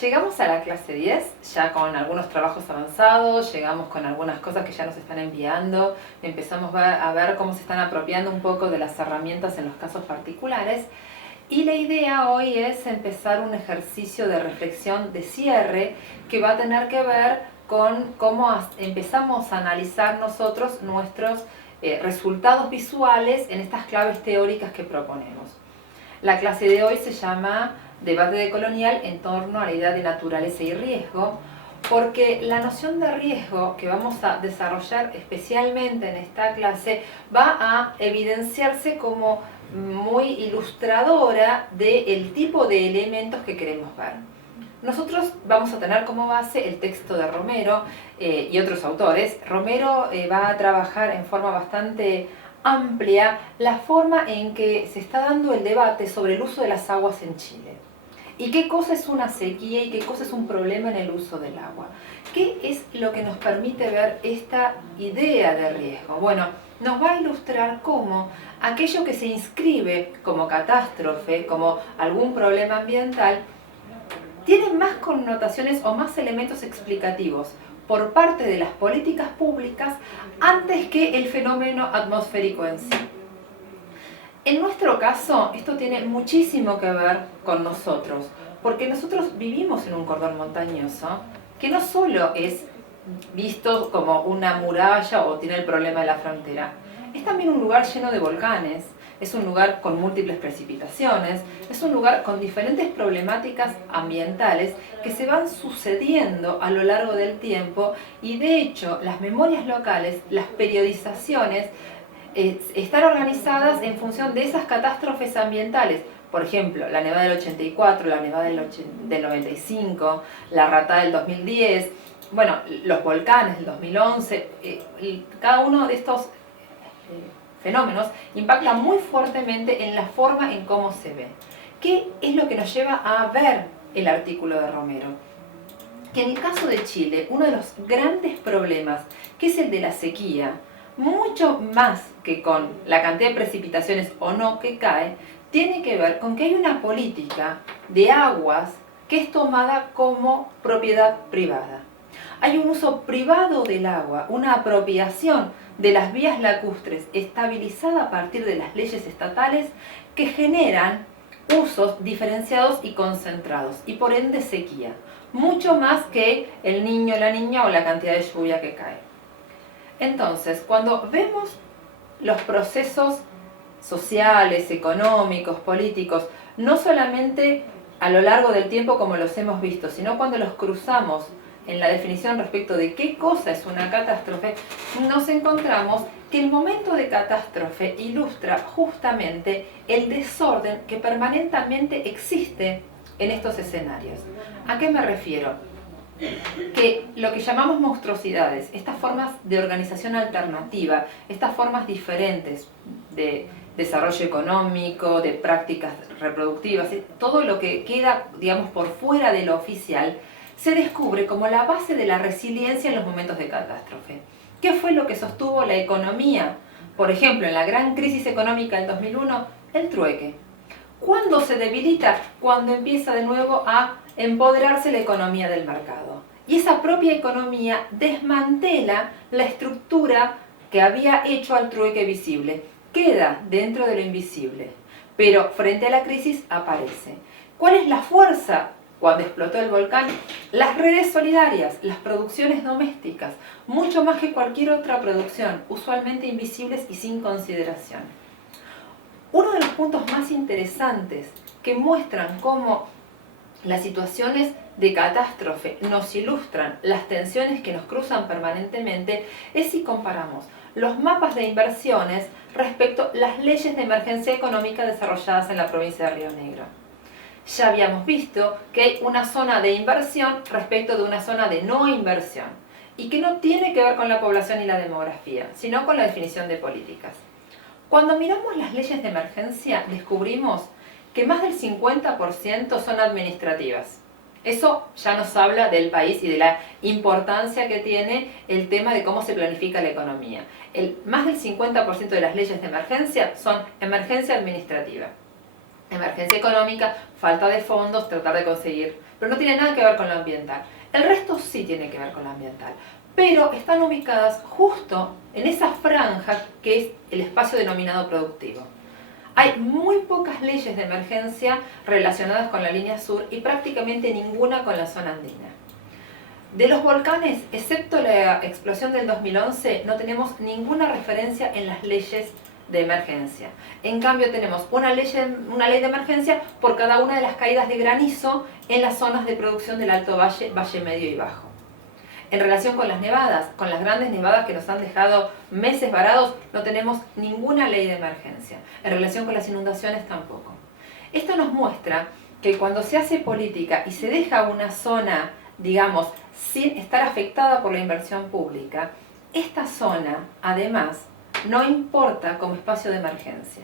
Llegamos a la clase 10, ya con algunos trabajos avanzados, llegamos con algunas cosas que ya nos están enviando, empezamos a ver cómo se están apropiando un poco de las herramientas en los casos particulares. Y la idea hoy es empezar un ejercicio de reflexión de cierre que va a tener que ver con cómo empezamos a analizar nosotros nuestros resultados visuales en estas claves teóricas que proponemos. La clase de hoy se llama Debate decolonial en torno a la idea de naturaleza y riesgo, porque la noción de riesgo que vamos a desarrollar especialmente en esta clase va a evidenciarse como muy ilustradora del tipo de elementos que queremos ver. Nosotros vamos a tener como base el texto de Romero y otros autores. Romero va a trabajar en forma bastante amplia la forma en que se está dando el debate sobre el uso de las aguas en Chile. ¿Y qué cosa es una sequía y qué cosa es un problema en el uso del agua? ¿Qué es lo que nos permite ver esta idea de riesgo? Bueno, nos va a ilustrar cómo aquello que se inscribe como catástrofe, como algún problema ambiental, tiene más connotaciones o más elementos explicativos por parte de las políticas públicas antes que el fenómeno atmosférico en sí. En nuestro caso, esto tiene muchísimo que ver con nosotros, porque nosotros vivimos en un cordón montañoso que no solo es visto como una muralla o tiene el problema de la frontera, es también un lugar lleno de volcanes, es un lugar con múltiples precipitaciones, es un lugar con diferentes problemáticas ambientales que se van sucediendo a lo largo del tiempo y de hecho las memorias locales, las periodizaciones, están organizadas en función de esas catástrofes ambientales. Por ejemplo, la nevada del 84, la nevada del 95, la ratada del 2010, bueno, los volcanes del 2011, cada uno de estos fenómenos impacta muy fuertemente en la forma en cómo se ve. ¿Qué es lo que nos lleva a ver el artículo de Romero? Que en el caso de Chile, uno de los grandes problemas, que es el de la sequía, mucho más que con la cantidad de precipitaciones o no que cae, tiene que ver con que hay una política de aguas que es tomada como propiedad privada. Hay un uso privado del agua, una apropiación de las vías lacustres estabilizada a partir de las leyes estatales que generan usos diferenciados y concentrados y por ende sequía, mucho más que el niño, la niña o la cantidad de lluvia que cae. Entonces, cuando vemos los procesos sociales, económicos, políticos, no solamente a lo largo del tiempo como los hemos visto, sino cuando los cruzamos en la definición respecto de qué cosa es una catástrofe, nos encontramos que el momento de catástrofe ilustra justamente el desorden que permanentemente existe en estos escenarios. ¿A qué me refiero? Que lo que llamamos monstruosidades, estas formas de organización alternativa, estas formas diferentes de desarrollo económico, de prácticas reproductivas, todo lo que queda, digamos, por fuera de lo oficial, se descubre como la base de la resiliencia en los momentos de catástrofe. ¿Qué fue lo que sostuvo la economía? Por ejemplo, en la gran crisis económica del 2001, el trueque. ¿Cuándo se debilita? Cuando empieza de nuevo a empoderarse la economía del mercado. Y esa propia economía desmantela la estructura que había hecho al trueque visible. Queda dentro de lo invisible, pero frente a la crisis aparece. ¿Cuál es la fuerza cuando explotó el volcán? Las redes solidarias, las producciones domésticas, mucho más que cualquier otra producción, usualmente invisibles y sin consideración. Uno de los puntos más interesantes que muestran cómo las situaciones de catástrofe nos ilustran las tensiones que nos cruzan permanentemente es si comparamos los mapas de inversiones respecto a las leyes de emergencia económica desarrolladas en la provincia de Río Negro. Ya habíamos visto que hay una zona de inversión respecto de una zona de no inversión y que no tiene que ver con la población y la demografía, sino con la definición de políticas. Cuando miramos las leyes de emergencia, descubrimos que más del 50% son administrativas. Eso ya nos habla del país y de la importancia que tiene el tema de cómo se planifica la economía. Más del 50% de las leyes de emergencia son emergencia administrativa. Emergencia económica, falta de fondos, tratar de conseguir. Pero no tiene nada que ver con lo ambiental. El resto sí tiene que ver con lo ambiental. Pero están ubicadas justo en esa franja que es el espacio denominado productivo. Hay muy pocas leyes de emergencia relacionadas con la línea sur y prácticamente ninguna con la zona andina. De los volcanes, excepto la explosión del 2011, no tenemos ninguna referencia en las leyes de emergencia. En cambio, tenemos una ley de emergencia por cada una de las caídas de granizo en las zonas de producción del Alto Valle, Valle Medio y Bajo. En relación con las nevadas, con las grandes nevadas que nos han dejado meses varados, no tenemos ninguna ley de emergencia. En relación con las inundaciones tampoco. Esto nos muestra que cuando se hace política y se deja una zona, digamos, sin estar afectada por la inversión pública, esta zona, además, no importa como espacio de emergencia.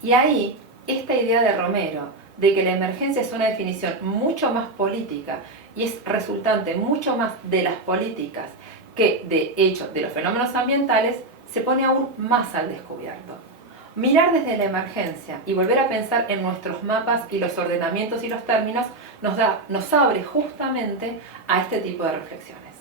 Y ahí, esta idea de Romero, de que la emergencia es una definición mucho más política y es resultante mucho más de las políticas que de hecho de los fenómenos ambientales, se pone aún más al descubierto. Mirar desde la emergencia y volver a pensar en nuestros mapas y los ordenamientos y los términos nos abre justamente a este tipo de reflexiones.